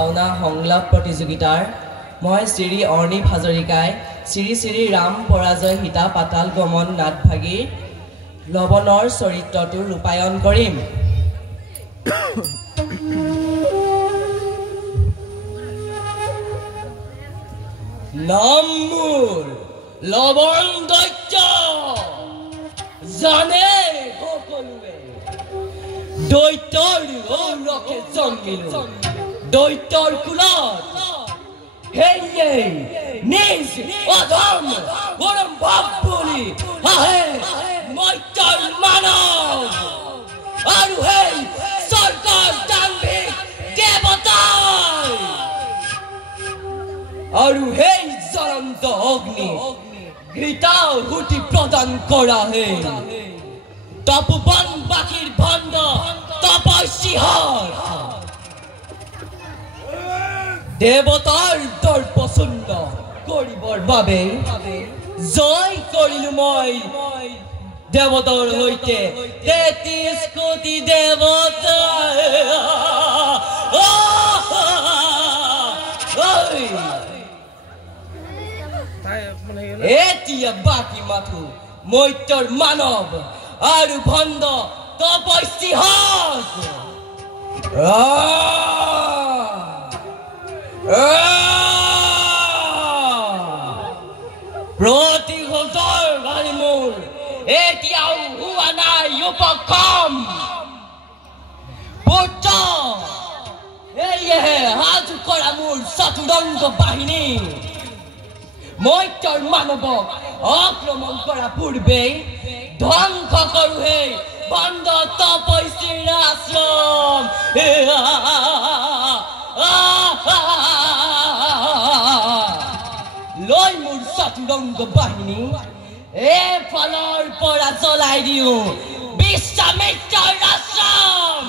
ভাওনা সংলাপ প্ৰতিযোগিতাৰ মই শ্ৰী অৰ্ণিভ হাজৰিকাই শ্ৰী শ্ৰী ৰাম পৰাজয় সীতা পাতাল গমন নাটভাগীৰ লৱণৰ চৰিত্ৰটো ৰূপায়ণ কৰিম। নাম মোৰ লৱণ দৈত্য, জানে সকলোৱে দৈত্যৰ ঔৰসে জন্মিলো, দৈত্যৰ কুলত হেয়ে নিজ অধম পৰম ভাৱ বুলি আহে মৰ্ত্যৰ মানৱ, আৰু সেই চৰকাৰ দাম্ভিক দেৱতা, আৰু সেই জ্বলন্ত অগ্নি ঘৃতাহুতি প্ৰদান কৰা হে তপোবন বাকীৰ ভণ্ড তপস্বীহৰ দেৱতাৰ দৰ্পচূন্য কৰিবৰ বাবে জয় কৰিলো মই দেৱতাৰ সৈতে ৩৩ কোটি দেৱতা। এতিয়া বাকী মাথো মৰ্ত্যৰ মানৱ আৰু ভণ্ড তপস্বীহক প্ৰতিশোধৰ ভাৰি মোৰ এতিয়াও হোৱা নাই উপক্ৰম। পুত্ৰ এয়েহে সাজু কৰা মোৰ চতুৰংগ বাহিনী মৰ্ত্যৰ মানৱক আক্ৰমণ কৰা পূৰ্বে ধ্বংস কৰো হে বন্ধ তপস্বীৰ আশ্ৰম। লৈ মোৰ চতুৰংগ বাহিনী এফালৰ পৰা জ্বলাই দিওঁ বিশ্বামিত্ৰৰ আশ্ৰম।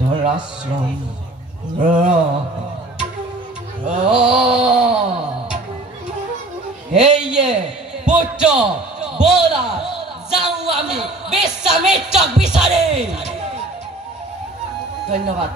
ধৰাশ্ৰম হেয়ে পুত্ৰ বলা যাওঁ আমি বিশ্বামিত্ৰক বিচাৰি। ধন্যবাদ।